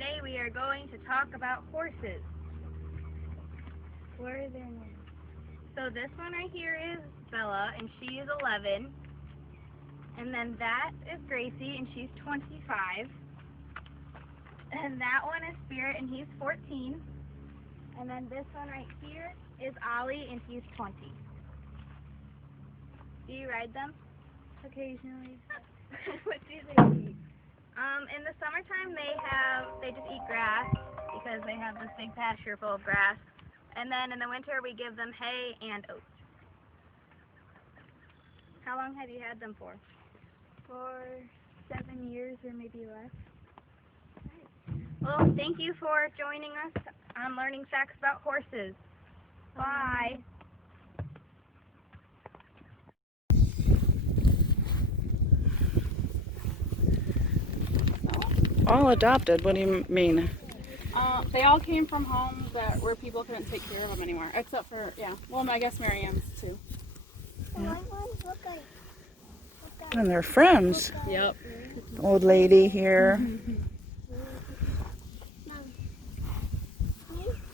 Today we are going to talk about horses. What are their names? So this one right here is Bella, and she is 11. And then that is Gracie, and she's 25. And that one is Spirit, and he's 14. And then this one right here is Ollie, and he's 20. Do you ride them? Occasionally. What do they eat? In the summertime they just eat grass because they have this big pasture full of grass. And then in the winter we give them hay and oats. How long have you had them for? For 7 years or maybe less. Well, thank you for joining us on Learning Facts About Horses. Bye. All adopted? What do you mean? They all came from homes where people couldn't take care of them anymore, except for, well, I guess Marianne's too. Yeah. And they're friends. Yep. Old lady here. The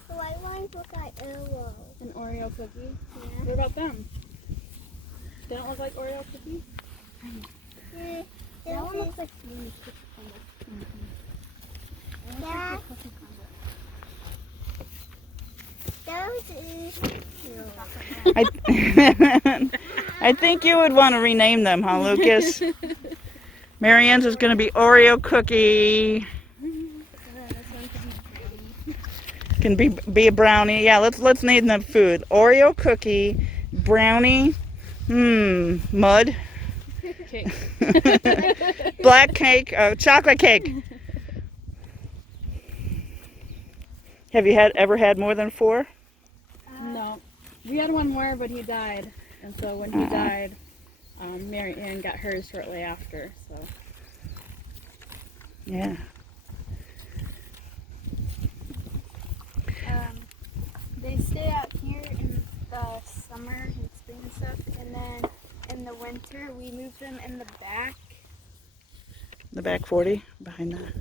white ones look like Oreo. An Oreo cookie? Yeah. What about them? They don't look like Oreo cookies? Yeah. That one looks like Swedish Yeah. I think you would want to rename them, huh, Lucas? Marianne's is going to be Oreo cookie. Can be a brownie. Yeah, let's name them food. Oreo cookie, brownie, mud, Cake. black cake, chocolate cake. Have you ever had more than 4? No. We had one more, but he died. And so when he died, Marianne got hers shortly after. So. Yeah. They stay out here in the summer and spring and stuff, and then in the winter we move them in the back. The back 40 behind that.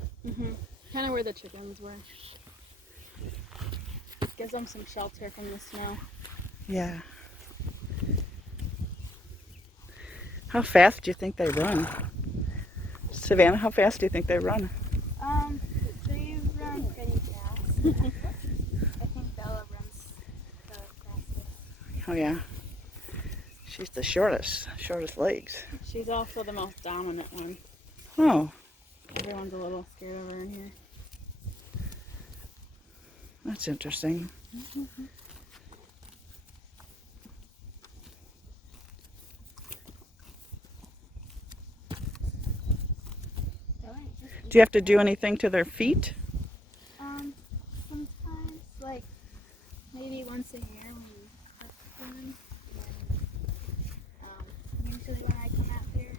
Kind of where the chickens were. Gives them some shelter from the snow. Yeah. How fast do you think they run? Savannah, how fast do you think they run? They run pretty fast. I think Bella runs the fastest. Oh yeah. She's the shortest legs. She's also the most dominant one. Oh, Everyone's a little scared of her in here. that's interesting. Do you have to do anything to their feet? Sometimes, like, maybe once a year when we cut them. And, usually when I come out there,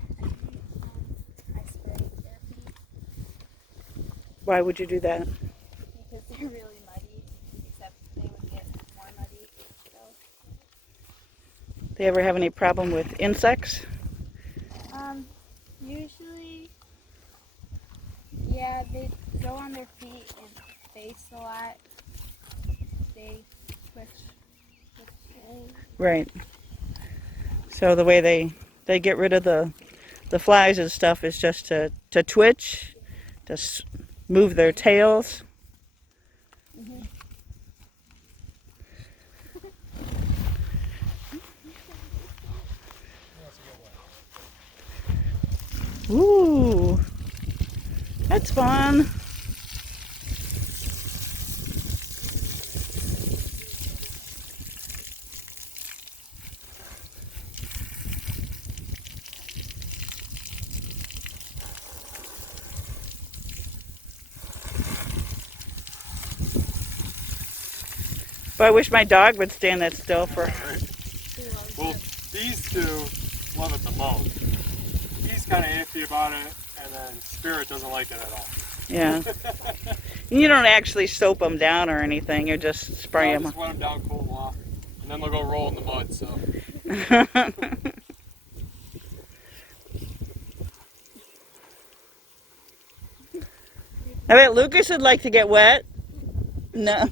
I spray their feet Why would you do that? because they're really muddy, except they would get more muddy. So, They ever have any problem with insects? usually, yeah, they go on their feet and face a lot. They twitch. Right. So the way they get rid of the flies and stuff is just to twitch, just move their tails. Ooh, that's fun. But I wish my dog would stand that still for. Well, these two love it the most. He's kind of iffy about it, and then Spirit doesn't like it at all. Yeah. You don't actually soap them down or anything. You just spray I'll them. just wet them down cold water, and then they'll go roll in the mud. So. I bet Lucas would like to get wet. No.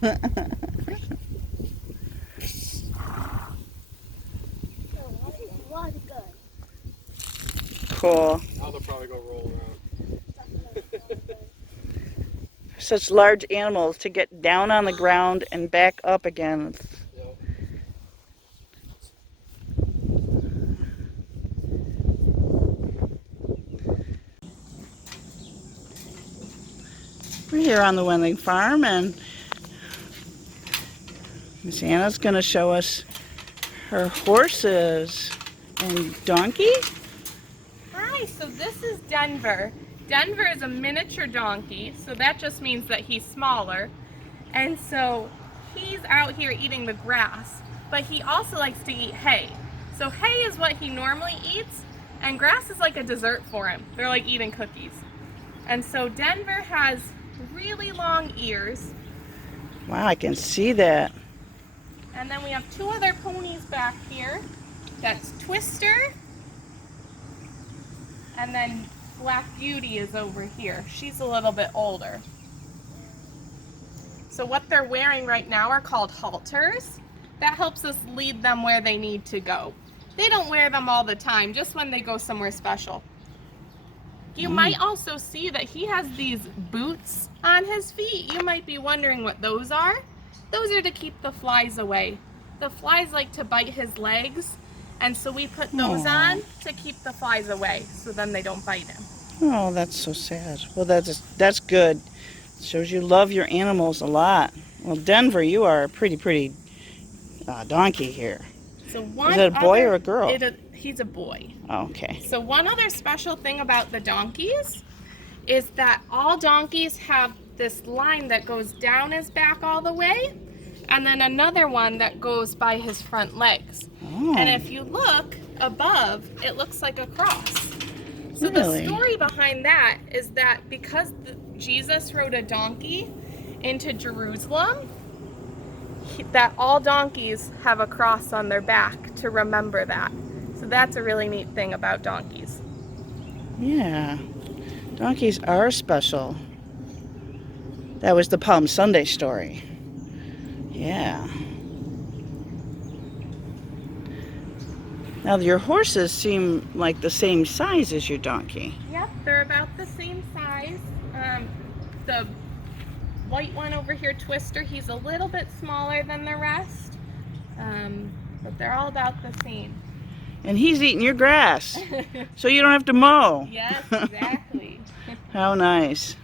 Cool. Now they'll probably go roll around. Such large animals to get down on the ground and back up again. Yep. We're here on the Wendling Farm, and Miss Anna's going to show us her horses and donkey. Hi, so this is Denver. Denver is a miniature donkey, so that just means that he's smaller. And so he's out here eating the grass, but he also likes to eat hay. So hay is what he normally eats, and grass is like a dessert for him. They're like eating cookies. And so Denver has really long ears. Wow, I can see that. And then we have two other ponies back here. That's Twister, and then Black Beauty is over here. She's a little bit older. So what they're wearing right now are called halters. That helps us lead them where they need to go. They don't wear them all the time, just when they go somewhere special. You might also see that he has these boots on his feet. You might be wondering what those are. Those are to keep the flies away. The flies like to bite his legs, and so we put those on to keep the flies away, so then they don't bite him. Oh, that's so sad. Well, that's good. Shows you love your animals a lot. Well, Denver, you are a pretty donkey here. So one Is it a boy or a girl? He's a boy. Oh, okay. So one other special thing about the donkeys is that all donkeys have this line that goes down his back all the way, and then another one that goes by his front legs. Oh. And if you look above, it looks like a cross. So Really? the story behind that is that because Jesus rode a donkey into Jerusalem, that all donkeys have a cross on their back to remember that. So that's a really neat thing about donkeys. Yeah. Donkeys are special. That was the Palm Sunday story. Yeah. Now your horses seem like the same size as your donkey. Yep, they're about the same size. The white one over here, Twister, he's a little bit smaller than the rest, but they're all about the same. And he's eating your grass, so you don't have to mow. Yes, exactly. How nice.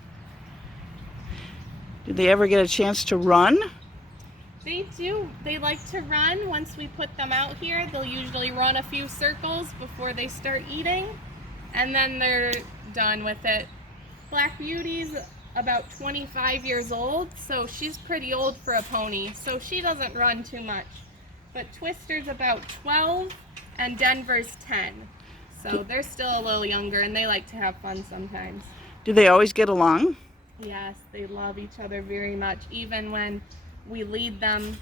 Did they ever get a chance to run? They do. They like to run. Once we put them out here, they'll usually run a few circles before they start eating, and then they're done with it. Black Beauty's about 25 years old, so she's pretty old for a pony, so she doesn't run too much. But Twister's about 12, and Denver's 10. So they're still a little younger, and they like to have fun sometimes. Do they always get along? Yes, they love each other very much. Even when we lead them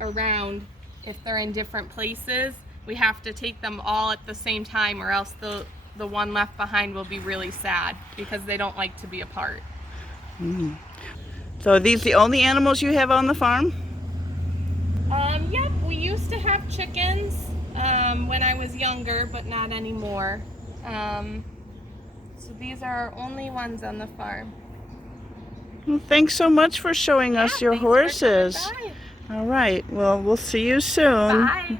around, if they're in different places, we have to take them all at the same time, or else the one left behind will be really sad because they don't like to be apart. Mm. So are these the only animals you have on the farm? Yep, we used to have chickens when I was younger, but not anymore. So these are our only ones on the farm. Well, thanks so much for showing us your Thanks for coming horses. by. All right, well, we'll see you soon. Bye. Bye.